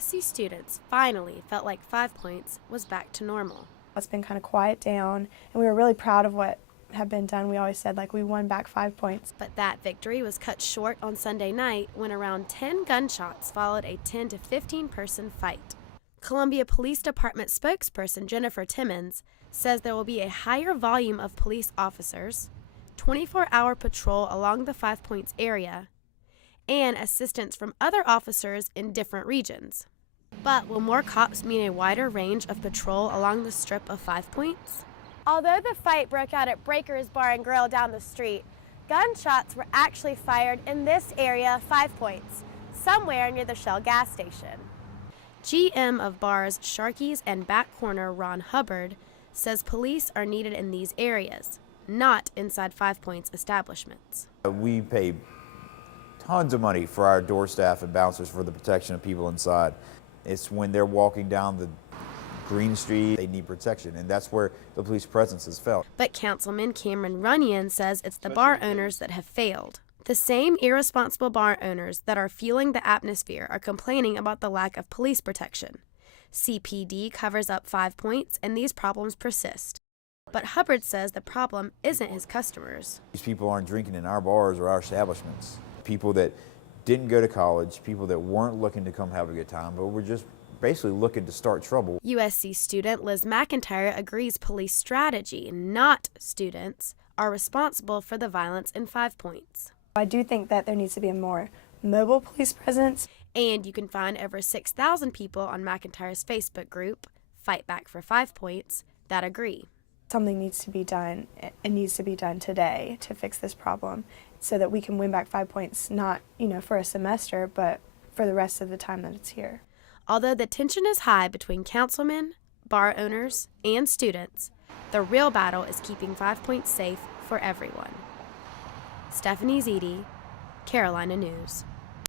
USC students finally felt like 5 Points was back to normal. It's been kind of quiet down, and we were really proud of what had been done. We always said, we won back 5 points. But that victory was cut short on Sunday night when around 10 gunshots followed a 10 to 15 person fight. Columbia Police Department spokesperson Jennifer Timmons says there will be a higher volume of police officers, 24-hour patrol along the 5 Points area, and assistance from other officers in different regions. But will more cops mean a wider range of patrol along the strip of 5 Points? Although the fight broke out at Breakers Bar and Grill down the street, gunshots were actually fired in this area of 5 Points, somewhere near the Shell gas station. GM of bars Sharky's and Back Corner Ron Hubbard says police are needed in these areas, not inside 5 Points establishments. We pay tons of money for our door staff and bouncers for the protection of people inside. It's when they're walking down the Green Street, they need protection, and that's where the police presence is felt. But Councilman Cameron Runyon says it's the bar owners that have failed. The same irresponsible bar owners that are fueling the atmosphere are complaining about the lack of police protection. CPD covers up 5 Points, and these problems persist. But Hubbard says the problem isn't his customers. These people aren't drinking in our bars or our establishments. People that didn't go to college, people that weren't looking to come have a good time, but were just basically looking to start trouble. USC student Liz McIntyre agrees police strategy, not students, are responsible for the violence in 5 Points. I do think that there needs to be a more mobile police presence. And you can find over 6,000 people on McIntyre's Facebook group, Fight Back for 5 Points, that agree. Something needs to be done. It needs to be done today to fix this problem so that we can win back 5 points, not, for a semester, but for the rest of the time that it's here. Although the tension is high between councilmen, bar owners, and students, the real battle is keeping 5 Points safe for everyone. Stephanie Ziti, Carolina News.